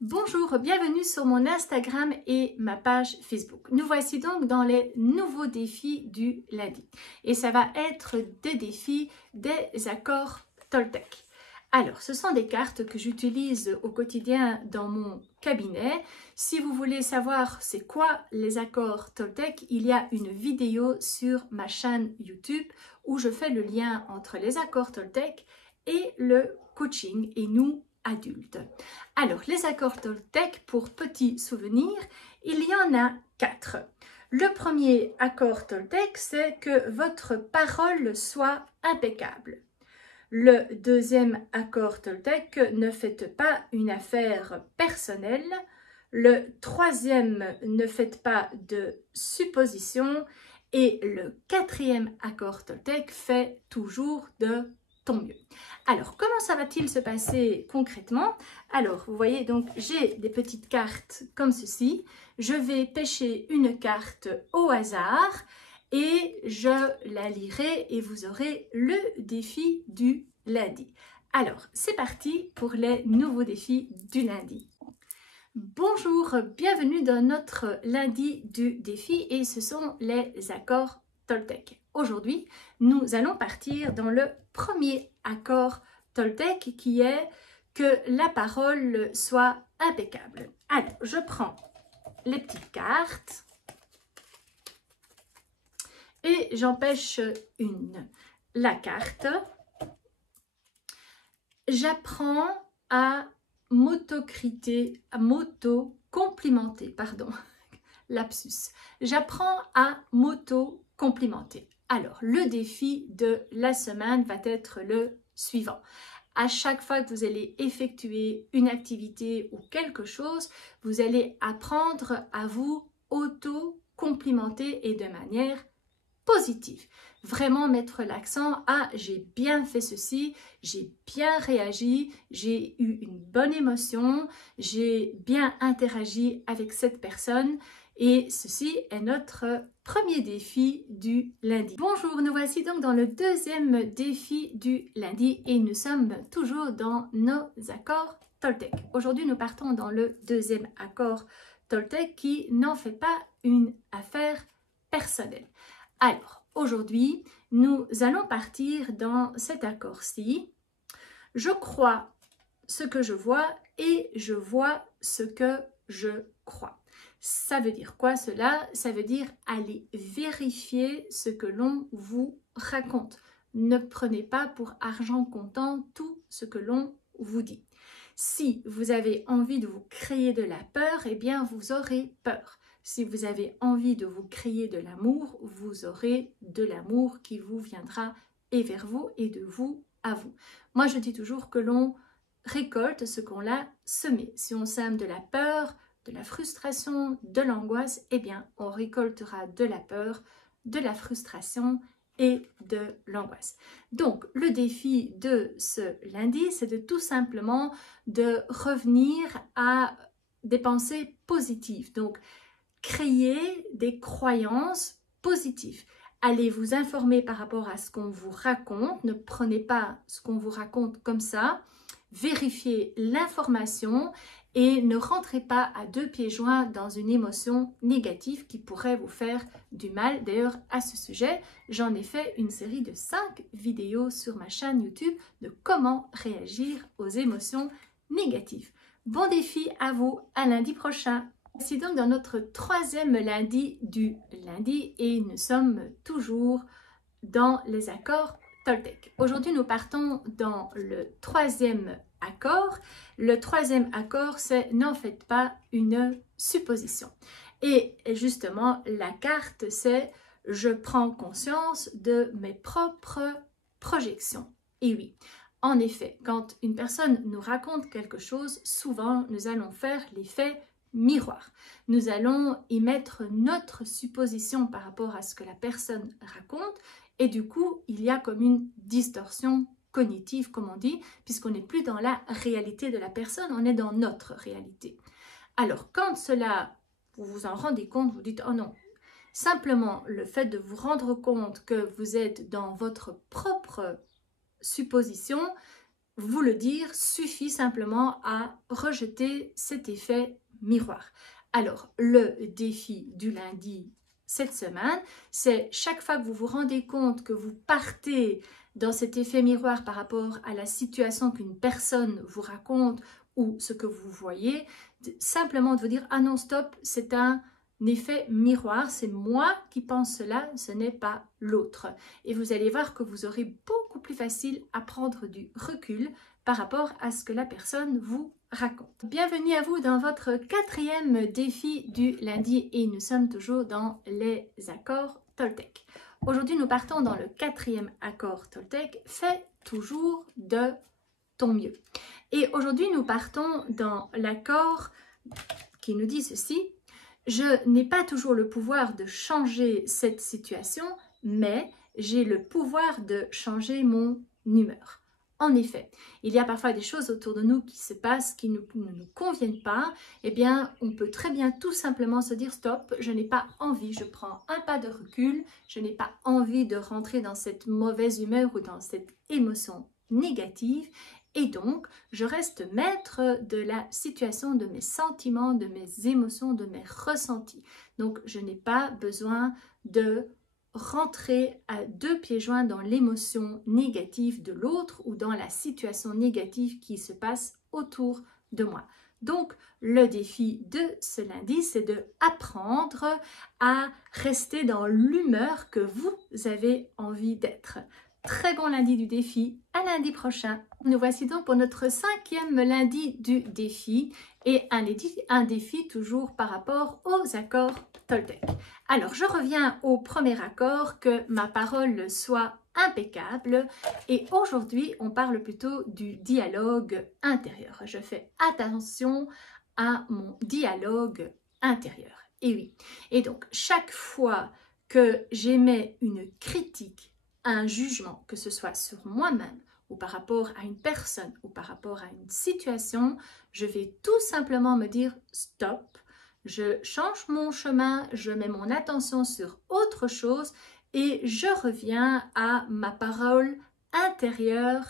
Bonjour, bienvenue sur mon Instagram et ma page Facebook. Nous voici donc dans les nouveaux défis du lundi. Et ça va être des défis des accords Toltec. Alors, ce sont des cartes que j'utilise au quotidien dans mon cabinet. Si vous voulez savoir c'est quoi les accords Toltec, il y a une vidéo sur ma chaîne YouTube où je fais le lien entre les accords Toltec et le coaching et nous adultes. Alors, les accords Toltec, pour petit souvenir, il y en a 4. Le premier accord Toltec, c'est que votre parole soit impeccable. Le deuxième accord Toltec, ne faites pas une affaire personnelle. Le troisième, ne faites pas de suppositions. Et le quatrième accord Toltec, fait toujours de ton mieux. Alors, comment ça va-t-il se passer concrètement? Alors, vous voyez, donc, j'ai des petites cartes comme ceci. Je vais pêcher une carte au hasard et je la lirai et vous aurez le défi du lundi. Alors, c'est parti pour les nouveaux défis du lundi. Bonjour, bienvenue dans notre lundi du défi et ce sont les accords Toltec. Aujourd'hui, nous allons partir dans le premier accord Toltec qui est que la parole soit impeccable. Alors, je prends les petites cartes et j'en pêche une. La carte. J'apprends à m'auto-complimenter, pardon, lapsus. J'apprends à m'auto-complimenter. Alors, le défi de la semaine va être le suivant. À chaque fois que vous allez effectuer une activité ou quelque chose, vous allez apprendre à vous auto-complimenter et de manière positive. Vraiment mettre l'accent à j'ai bien fait ceci, j'ai bien réagi, j'ai eu une bonne émotion, j'ai bien interagi avec cette personne et ceci est notre premier défi du lundi. Bonjour, nous voici donc dans le deuxième défi du lundi et nous sommes toujours dans nos accords Toltec. Aujourd'hui, nous partons dans le deuxième accord Toltec qui n'en fait pas une affaire personnelle. Alors, aujourd'hui, nous allons partir dans cet accord-ci. Je crois ce que je vois et je vois ce que je crois. Ça veut dire quoi cela? Ça veut dire aller vérifier ce que l'on vous raconte. Ne prenez pas pour argent comptant tout ce que l'on vous dit. Si vous avez envie de vous créer de la peur, eh bien vous aurez peur. Si vous avez envie de vous créer de l'amour, vous aurez de l'amour qui vous viendra et vers vous et de vous à vous. Moi, je dis toujours que l'on récolte ce qu'on a semé. Si on sème de la peur, de la frustration, de l'angoisse, eh bien, on récoltera de la peur, de la frustration et de l'angoisse. Donc, le défi de ce lundi, c'est de tout simplement de revenir à des pensées positives. Donc, créer des croyances positives. Allez vous informer par rapport à ce qu'on vous raconte. Ne prenez pas ce qu'on vous raconte comme ça. Vérifiez l'information et ne rentrez pas à deux pieds joints dans une émotion négative qui pourrait vous faire du mal. D'ailleurs, à ce sujet, j'en ai fait une série de 5 vidéos sur ma chaîne YouTube de comment réagir aux émotions négatives. Bon défi à vous, à lundi prochain. C'est donc dans notre troisième lundi du lundi et nous sommes toujours dans les accords Toltec. Aujourd'hui, nous partons dans le troisième accord. Le troisième accord, c'est n'en faites pas une supposition. Et justement, la carte, c'est je prends conscience de mes propres projections. Et oui, en effet, quand une personne nous raconte quelque chose, souvent, nous allons faire l'effet miroir. Nous allons y mettre notre supposition par rapport à ce que la personne raconte et du coup, il y a comme une distorsion cognitive, comme on dit, puisqu'on n'est plus dans la réalité de la personne, on est dans notre réalité. Alors, quand cela, vous vous en rendez compte, vous dites « Oh non !» Simplement, le fait de vous rendre compte que vous êtes dans votre propre supposition, vous le dire suffit simplement à rejeter cet effet miroir. Alors, le défi du lundi cette semaine, c'est chaque fois que vous vous rendez compte que vous partez dans cet effet miroir par rapport à la situation qu'une personne vous raconte ou ce que vous voyez, simplement de vous dire « Ah non, stop, c'est un effet miroir, c'est moi qui pense cela, ce n'est pas l'autre. » Et vous allez voir que vous aurez beaucoup plus facile à prendre du recul par rapport à ce que la personne vous raconte. Bienvenue à vous dans votre 4e défi du lundi et nous sommes toujours dans les accords Toltec. Aujourd'hui, nous partons dans le 4e accord Toltec, fais toujours de ton mieux. Et aujourd'hui, nous partons dans l'accord qui nous dit ceci: je n'ai pas toujours le pouvoir de changer cette situation, mais j'ai le pouvoir de changer mon humeur. En effet, il y a parfois des choses autour de nous qui se passent, qui ne nous conviennent pas. Eh bien, on peut très bien tout simplement se dire stop, je n'ai pas envie, je prends un pas de recul, je n'ai pas envie de rentrer dans cette mauvaise humeur ou dans cette émotion négative. Et donc, je reste maître de la situation, de mes sentiments, de mes émotions, de mes ressentis. Donc, je n'ai pas besoin de rentrer à 2 pieds joints dans l'émotion négative de l'autre ou dans la situation négative qui se passe autour de moi. Donc, le défi de ce lundi, c'est de apprendre à rester dans l'humeur que vous avez envie d'être. Très bon lundi du défi, à lundi prochain. Nous voici donc pour notre 5e lundi du défi et un défi toujours par rapport aux accords Toltec. Alors, je reviens au premier accord, que ma parole soit impeccable, et aujourd'hui, on parle plutôt du dialogue intérieur. Je fais attention à mon dialogue intérieur. Et oui, et donc chaque fois que j'émets une critique, un jugement, que ce soit sur moi-même ou par rapport à une personne ou par rapport à une situation, je vais tout simplement me dire stop, je change mon chemin, je mets mon attention sur autre chose et je reviens à ma parole intérieure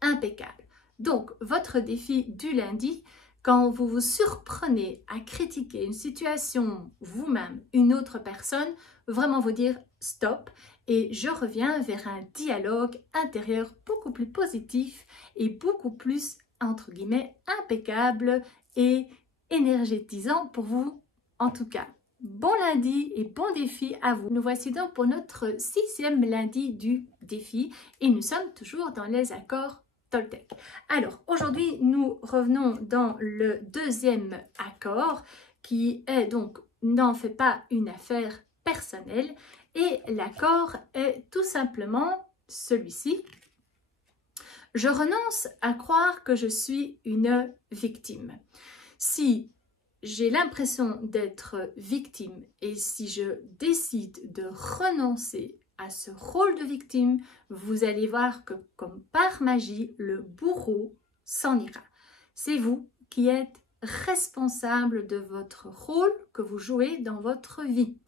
impeccable. Donc, votre défi du lundi, quand vous vous surprenez à critiquer une situation, vous-même, une autre personne, vraiment vous dire stop et je reviens vers un dialogue intérieur beaucoup plus positif et beaucoup plus, entre guillemets, impeccable et énergétisant pour vous en tout cas. Bon lundi et bon défi à vous. Nous voici donc pour notre 6e lundi du défi et nous sommes toujours dans les accords Toltec. Alors aujourd'hui nous revenons dans le 2e accord qui est donc n'en fait pas une affaire personnelle et l'accord est tout simplement celui-ci. Je renonce à croire que je suis une victime. Si j'ai l'impression d'être victime et si je décide de renoncer à ce rôle de victime, vous allez voir que comme par magie, le bourreau s'en ira. C'est vous qui êtes responsable de votre rôle que vous jouez dans votre vie.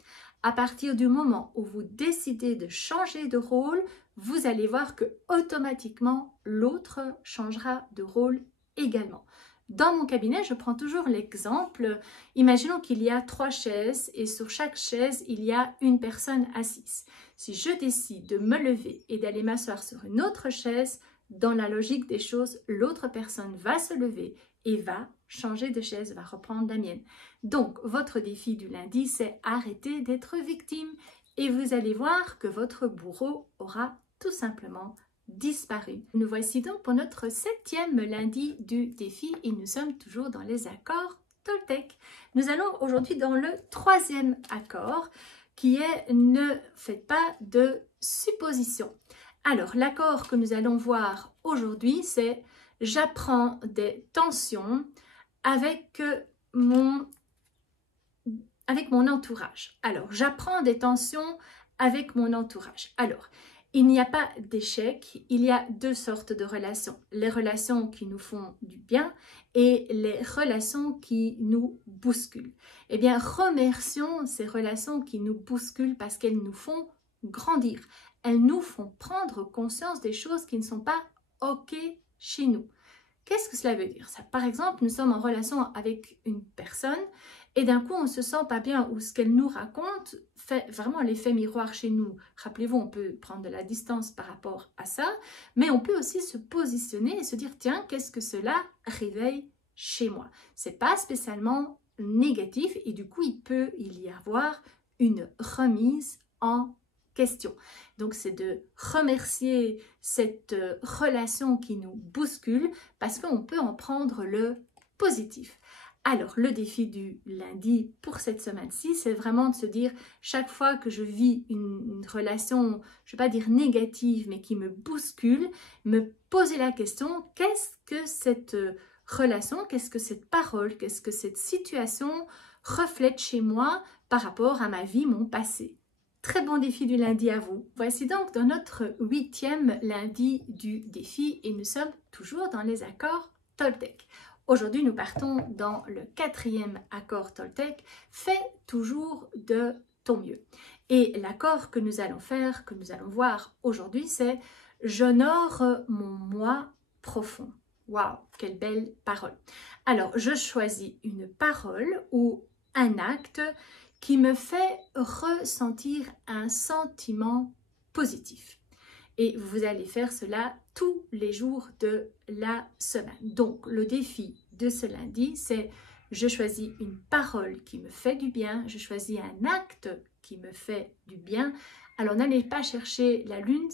À partir du moment où vous décidez de changer de rôle, vous allez voir que automatiquement l'autre changera de rôle également. Dans mon cabinet, je prends toujours l'exemple, imaginons qu'il y a 3 chaises et sur chaque chaise, il y a une personne assise. Si je décide de me lever et d'aller m'asseoir sur une autre chaise, dans la logique des choses, l'autre personne va se lever et va changer de chaise, va reprendre la mienne. Donc, votre défi du lundi, c'est arrêter d'être victime et vous allez voir que votre bourreau aura tout simplement disparu. Nous voici donc pour notre 7e lundi du défi et nous sommes toujours dans les accords Toltec. Nous allons aujourd'hui dans le 3e accord qui est « Ne faites pas de suppositions ». Alors, l'accord que nous allons voir aujourd'hui, c'est « J'apprends des tensions avec mon entourage ». Alors, j'apprends des tensions avec mon entourage. Alors, il n'y a pas d'échec, il y a 2 sortes de relations. Les relations qui nous font du bien et les relations qui nous bousculent. Eh bien, remercions ces relations qui nous bousculent parce qu'elles nous font grandir. Elles nous font prendre conscience des choses qui ne sont pas OK chez nous. Qu'est-ce que cela veut dire ça? Par exemple, nous sommes en relation avec une personne et d'un coup on ne se sent pas bien ou ce qu'elle nous raconte fait vraiment l'effet miroir chez nous. Rappelez-vous, on peut prendre de la distance par rapport à ça, mais on peut aussi se positionner et se dire tiens, qu'est-ce que cela réveille chez moi? C'est pas spécialement négatif et du coup il peut y avoir une remise en question. Donc c'est de remercier cette relation qui nous bouscule parce qu'on peut en prendre le positif. Alors le défi du lundi pour cette semaine-ci, c'est vraiment de se dire chaque fois que je vis une relation, je ne vais pas dire négative, mais qui me bouscule, me poser la question, qu'est-ce que cette relation, qu'est-ce que cette parole, qu'est-ce que cette situation reflète chez moi par rapport à ma vie, mon passé. Très bon défi du lundi à vous. Voici donc dans notre 8e lundi du défi et nous sommes toujours dans les accords Toltec. Aujourd'hui, nous partons dans le 4e accord Toltec, fais toujours de ton mieux. Et l'accord que nous allons faire, que nous allons voir aujourd'hui, c'est j'honore mon moi profond. Waouh, quelle belle parole. Alors, je choisis une parole ou un acte qui me fait ressentir un sentiment positif. Et vous allez faire cela tous les jours de la semaine. Donc, le défi de ce lundi, c'est je choisis une parole qui me fait du bien, je choisis un acte qui me fait du bien. Alors, n'allez pas chercher la lune,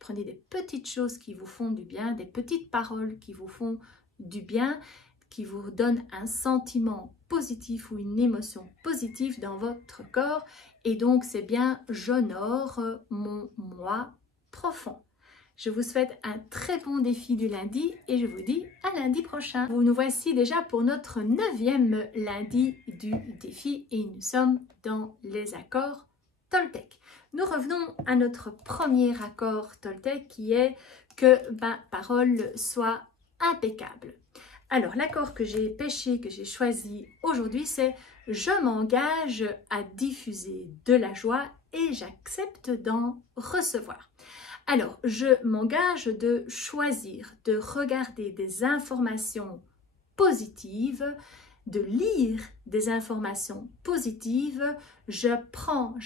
prenez des petites choses qui vous font du bien, des petites paroles qui vous font du bien, qui vous donnent un sentiment positif ou une émotion positive dans votre corps. Et donc, c'est bien j'honore mon moi profond. Je vous souhaite un très bon défi du lundi et je vous dis à lundi prochain. Nous voici déjà pour notre 9e lundi du défi et nous sommes dans les accords Toltec. Nous revenons à notre premier accord Toltec qui est que ma parole soit impeccable. Alors l'accord que j'ai pêché, que j'ai choisi aujourd'hui, c'est je m'engage à diffuser de la joie et j'accepte d'en recevoir. Alors, je m'engage de choisir, de regarder des informations positives, de lire des informations positives. J'apprends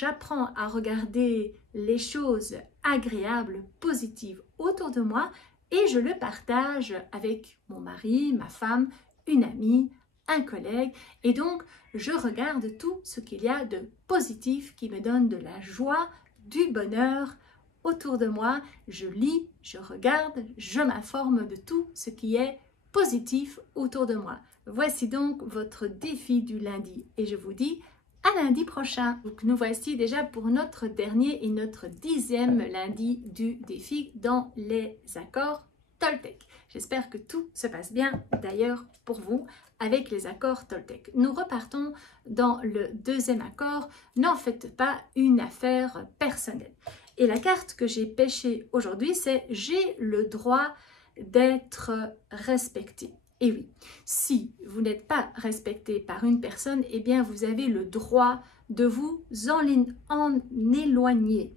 à regarder les choses agréables, positives autour de moi et je le partage avec mon mari, ma femme, une amie, un collègue. Et donc, je regarde tout ce qu'il y a de positif qui me donne de la joie, du bonheur autour de moi. Je lis, je regarde, je m'informe de tout ce qui est positif autour de moi. Voici donc votre défi du lundi et je vous dis à lundi prochain. Donc nous voici déjà pour notre dernier et notre 10e lundi du défi dans les accords Toltec. J'espère que tout se passe bien d'ailleurs pour vous avec les accords Toltec. Nous repartons dans le 2e accord. N'en faites pas une affaire personnelle. Et la carte que j'ai pêchée aujourd'hui, c'est j'ai le droit d'être respecté. Et oui, si vous n'êtes pas respecté par une personne, eh bien vous avez le droit de vous en éloigner.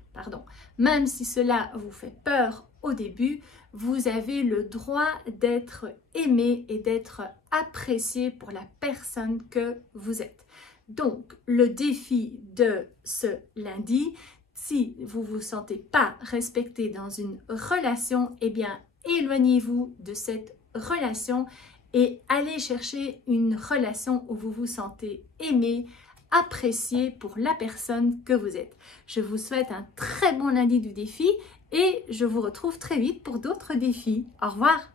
Même si cela vous fait peur au début, vous avez le droit d'être aimé et d'être apprécié pour la personne que vous êtes. Donc, le défi de ce lundi, si vous ne vous sentez pas respecté dans une relation, eh bien, éloignez-vous de cette relation et allez chercher une relation où vous vous sentez aimé, apprécié pour la personne que vous êtes. Je vous souhaite un très bon lundi du défi et je vous retrouve très vite pour d'autres défis. Au revoir!